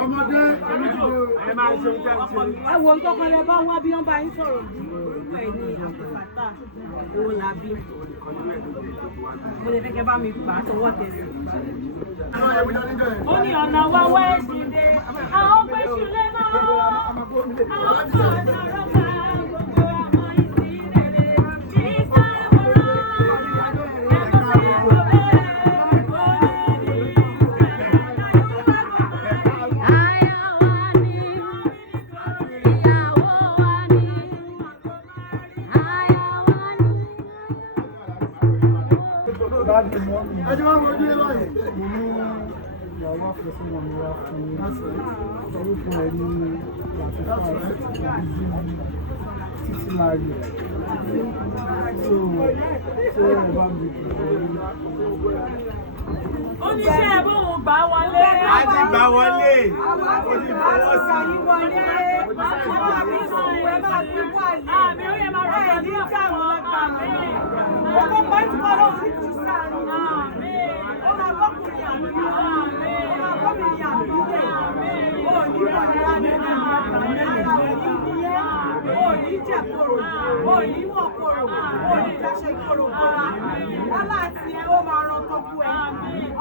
ọmọdé ẹ máa ṣe ń tẹ̀sí. Ẹ wo nǹkan kan lẹ bá wá bí wọ́n bá yín sọ̀rọ̀ nípa ẹ̀ ní àpòfàtà owó làbí. Mo lè fẹ́ kẹ́ bá mi gbà á tọwọ́ tẹ̀sí. Ó ní ọ̀nà wa wá ẹ̀sìn dé, àwọn gbèsè lé náà, àwọn kan ọ̀nà rọ́bà. Ẹjọ́ wọn mọ̀ ojú ẹ báyìí. Mo ní ìyàwó àfẹ́sọ́nà mi wá fún orúkọ ẹ ní títí láàyè. So ẹ bá mi Oníṣẹ́ ẹ̀ bóun gbà wọlé. A ti gbà wọlé. O ti fọwọ́ sí. Àmì ó yẹ máa rọ̀ ní ìjàmù àmì. Ọkọ̀ pẹ̀lú ọlọ́run sí ti sáré. Àmì. Ó máa bọ́kùnrin àmì. Àmì. Ó máa bọ́kùnrin àmì. Àmì. Ó ní ìwọ̀n àmì. Ó ní jẹ́ kòrò. Ó ní wọ̀ kòrò. Ó ní ìdáṣẹ́ kòrò. Ọlá àti ẹ ó máa rán tọ́kú ẹ.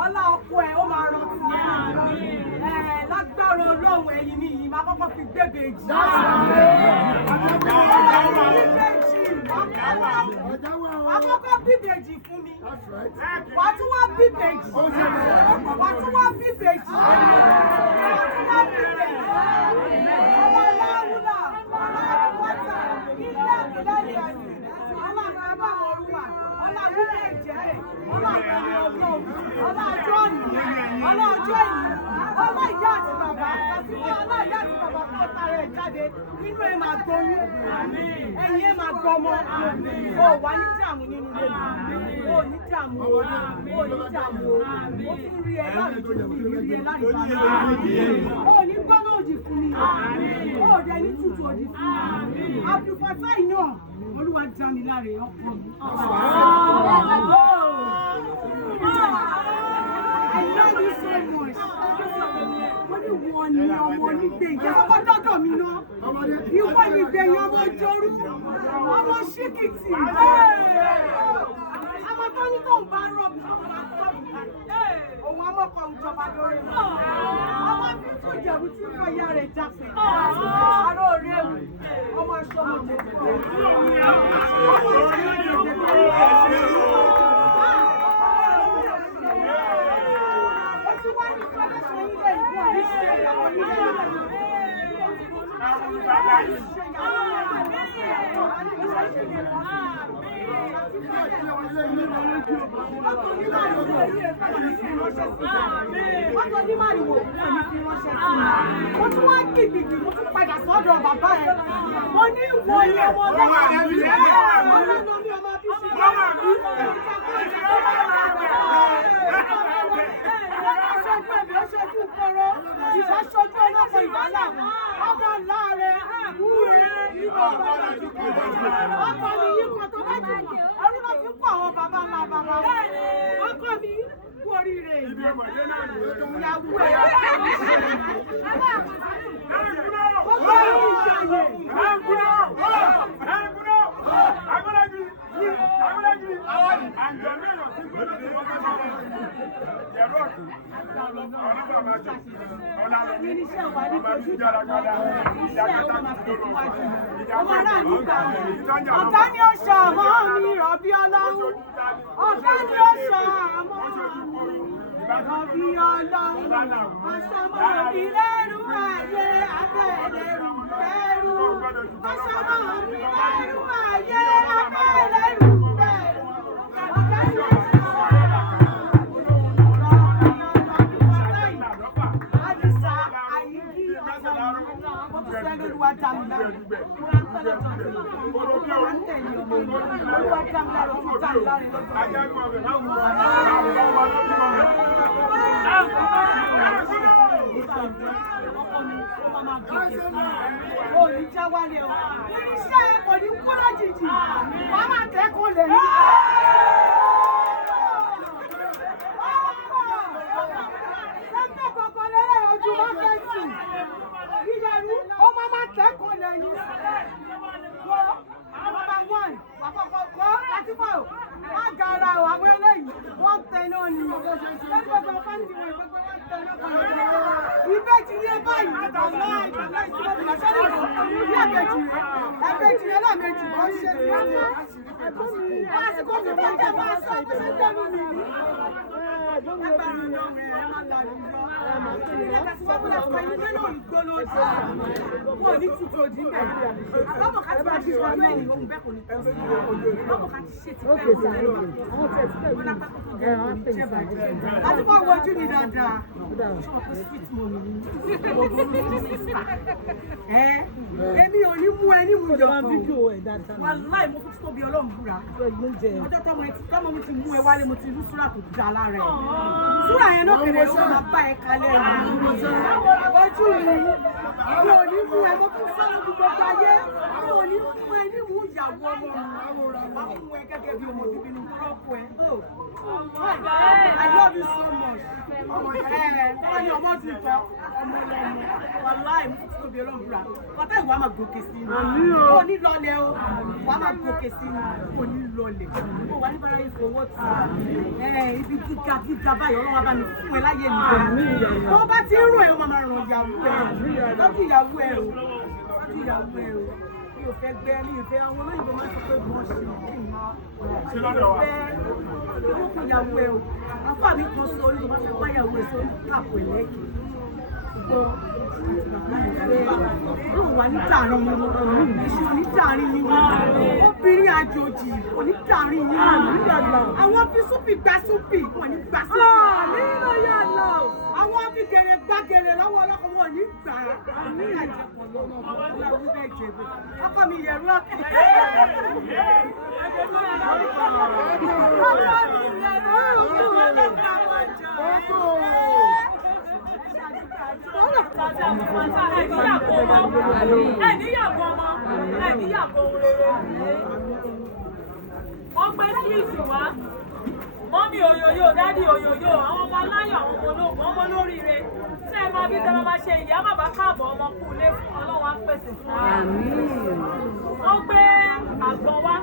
Ọlá ọkọ ẹ ó máa rán ti ẹ. Lágbára Ọlọ́run ẹ̀yìn mi yìí máa kọ́kọ́ fi gbébèjì. Àkọ́kọ́ bíbèjì fún mi. Wàá tún wá bíbèjì. Wàá tún wá bíbèjì. Wàá tún wá bíbèjì. Ọmọ aláwùlà, aláwùwọ́tà, ilé àgbẹ̀lẹ̀ àti ọlọ́run ẹ bá wọn rúwà. Ọlọ́run ilé ìjẹ́, ọlọ́run ẹni ọlọ́run, ọlọ́jọ́ ìní, ọlọ́jọ́ ìní, ọlọ́ìyá àti bàbá, àti wọn ọlọ́ìyá àti bàbá tó tara ẹ̀ jáde, nínú ẹ máa gbóyún, ẹ̀yìn ẹ máa gbọmọ, ó wà ní dààmú nínú ilé mi, ó ní dààmú, ó ní dààmú, ó tún rí ẹ láti tún rí ẹ láti bá ó ní gbọ́nà òdì fún mi, ó dẹ ní tútù òdì fún mi, Abdulfatai náà, Olúwa dá mi láre ọkọ mi. I love you so much. Wọ́n ní wọ́n ní ọmọ onígbèyàn. Ọmọ dọ́dọ̀ mi náà. Ìwọ ni ìgbèyàn ọmọ Jorú. Ọmọ Ṣíkìtì. Àmọ́ tó ní tó ń bá rọ̀bì. Òun amọ́kọ̀ ìjọba lórí. Ọmọ bíntú Ìjẹ̀bú tí kò yá rẹ̀ jáfẹ́. Àrò orí ewu. Ọmọ aṣọ ọmọ Jẹ̀bú. Ọmọ mo tún wá gbìgbìgbì mo tún padà sọ́dọ̀ bàbá ẹ̀ mo ní ìwọ ilé wọn lọ́wọ́ ọlọ́run ní ọmọ bí ṣe ṣojú ìkọrọ ìṣàṣojú ọlọ́pàá ìbálà ọmọ láàrẹ wúre ọkọ mi yí kan tó bá jù ọdún náà fi kọ àwọn bàbá ńlá bàbá ọkọ mi kú oríire ìyàwó ẹ ọ̀gá ni ó ṣe àmọ́ mi rọ̀bí ọlọ́run ọ̀gá ni ó ṣe àmọ́ rọ̀bí ọlọ́run ọ̀ṣọ́mọ́ mi lẹ́rù ayé abẹ́lẹ́rù lẹ́rù ọ̀ṣọ́mọ́ mi lẹ́rù ayé abẹ́lẹ́rù lẹ́rù ọ̀gá ni ó ṣe iṣẹ́ kò ní kú lójijì wọ́n máa tẹ́kọ̀ọ́ lè rí. Latifa o, má gara o, àwọn eléyìí, wọ́n tẹ náà ni. Lẹ́nu gbogbo ọ̀pá ní ìwọ̀n ìgbẹ́gbẹ́ wọ́n tẹ náà kan. Ìbejì ni ẹ báyìí, àgbàlá ìgbàlá ìṣúná ìlàsọ́nì ní ẹ̀bẹ̀jì rẹ̀. Ẹ̀bẹ̀jì rẹ̀ lẹ́ẹ̀mejì wọ́n ṣe ní ọjọ́. Àsìkò tí wọ́n tẹ̀ máa sọ bó ṣe ń dẹ́nu mi ní. Ẹgbẹ̀rún lọ rẹ̀ ẹ máa là ní lọ. Ìrẹ́lẹ̀ tí wọ́n kúlẹ̀ fún ẹni nínú ìgbóná ṣe. Wọ́n ní títí òdì mẹ́. Àbábọ̀ ká ti máa ṣe ọdún ẹ̀yìn ohun bẹ́ẹ̀ kò ní tẹ́sí. Àbábọ̀ ká ti ṣe ti bẹ́ẹ̀ sí ẹ̀rọ. Wọ́n lápá kókó jẹ́ ìjẹ́ bàjẹ́. Láti bá wojú mi dáadáa. Ṣé wọ́n pẹ́ sweet money ni? Èmi ò ní mú ẹ ní mú ìjọba fídíò ẹ̀ dáadáa. Wàláì mo fi tóbi Ọlọ́run búra. Ọjọ́ tọ́mọ mi ti mú ẹ wálé mo ti rú súrà tó dá lára ẹ̀. Súrà yẹn náà kéré ó máa bá ẹ kalẹ̀ rẹ̀. Ojú mi ò ní mú ẹ mo fi sọ́nà gbogbo ayé. Mi ò ní mú ẹ ní mú ìyàwó ọmọ mi. Wà á mú ẹ gẹ́gẹ́ bí ọmọ bíbí ní kúrọ́pù ẹ. I love you so much. Wọ́n ní ọmọ ti tọ́ ọmọ lọ́mọ. Wàláì mo fi tóbi Ọlọ́run búra. Ọ̀tá ìwà máa gòkè sí i. Ó ní lọlẹ̀ o. Wà á máa gòkè sí i. Ó ní lọlẹ̀. Ó wà ní bára ìfowó tì í. Ibi gíga gíga báyọ̀ Ọlọ́run bá mi fún ẹ láyé mi. Tó bá ti ń rò ẹ̀ wọ́n máa ràn ìyàwó ẹ̀. Lọ́dún ìyàwó ẹ̀ o. Lọ́dún ìyàwó ẹ̀ o. Mi ò fẹ́ gbẹ́ mi ò fẹ́ àwọn olóyìnbó máa ń sọ pé mo ṣe kí n máa. Mi ò fẹ́ ìwọ́pọ̀ ìyàwó ẹ̀ o. Àfáà mi kan sọ ní wọ́n fẹ́ wáyàwó ẹ̀ sọ ní kàpọ̀ ẹ̀lẹ́kì. Ọlọ́run wà ní tààrin yín, èṣù ní tààrin yín, obìnrin àjòjì kò ní tààrin yín, àwọn fi súpì gba súpì wọ́n ní gba súpì. Àwọn fi gèrè gba gèrè lọ́wọ́ ọlọ́kọ̀ wọn ní gbà á. Ní àjẹpọ̀ lọ́nà ọ̀la wí bẹ́ẹ̀ jẹ̀bi. Ọkọ mi yẹ̀rú ọ̀kẹ́. Wọ́n gbé síìtì wá, mọ́mí òyòyò, dádì òyòyò, àwọn ọmọ aláyọ̀, àwọn ọmọ ológun, ọmọ olóríire. Ṣé ẹ máa bí tẹ́lẹ̀ máa ṣe ìyá bàbá káàbọ̀ ọmọ kú ilé fún Ọlọ́run á pèsè fún wa. Wọ́n gbé àgbọn wá.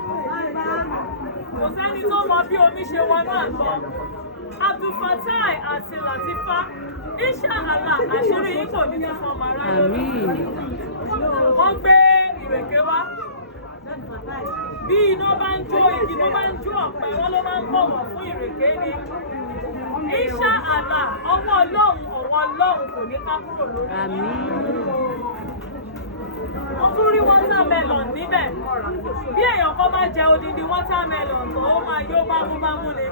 Kò sẹ́ni tó mọ bí omi ṣe wọnú àgbọn. Abdulfatai àti Latifa, Insha Allah, àṣírí yìí kò ní fún ọmọ ara rẹ̀. Wọ́n gbé ìrèké wá. Bí iná bá ń jó igi, iná bá ń jó ọ̀pẹ, wọ́n ló máa ń bọ̀wọ̀ fún ìrèké ni. Insha Allah, ọwọ́ Ọlọ́run, ọwọ́ Ọlọ́run kò ní ká kúrò lórí. Wọ́n tún rí watermelon níbẹ̀. Bí èèyàn kan bá jẹ odindi watermelon tó ó máa yó bámúbámú ni.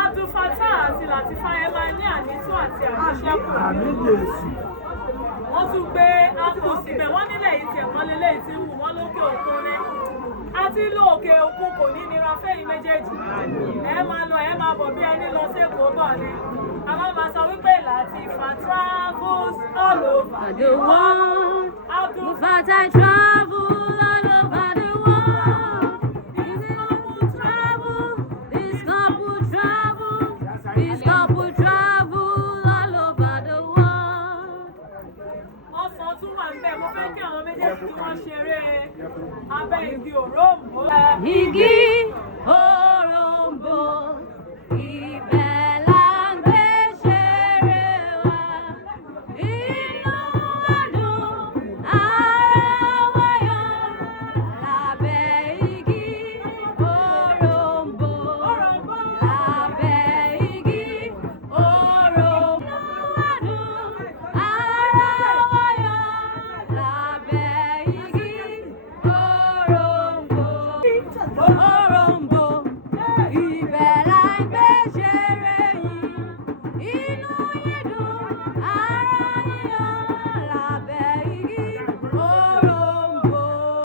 Abdulfatai àti Latifa ẹ máa ní ànító àti àmúṣẹ́kù. Wọ́n tún gbé apple síbẹ̀, wọ́n nílẹ̀ yìí tiẹ̀ wọ́n lélẹ̀ tí wù wọ́n lókè òkun rẹ̀. Àti ìlú òkè òkun kò ní nira fẹ́yìn méjèèjì. Ẹ máa lọ, ẹ máa bọ̀ bí ẹni lọ sí Èkó bọ̀ ni. A máa sọ wípé Latifa travels all over the world. Abdulfatai travel all over the world. This couple travel all over the world. Ọsàn tún wà ń bẹ̀, mo fẹ́ kí àwọn méjèèjì tí wọ́n ṣeré abẹ́ igi òróǹbó. Igi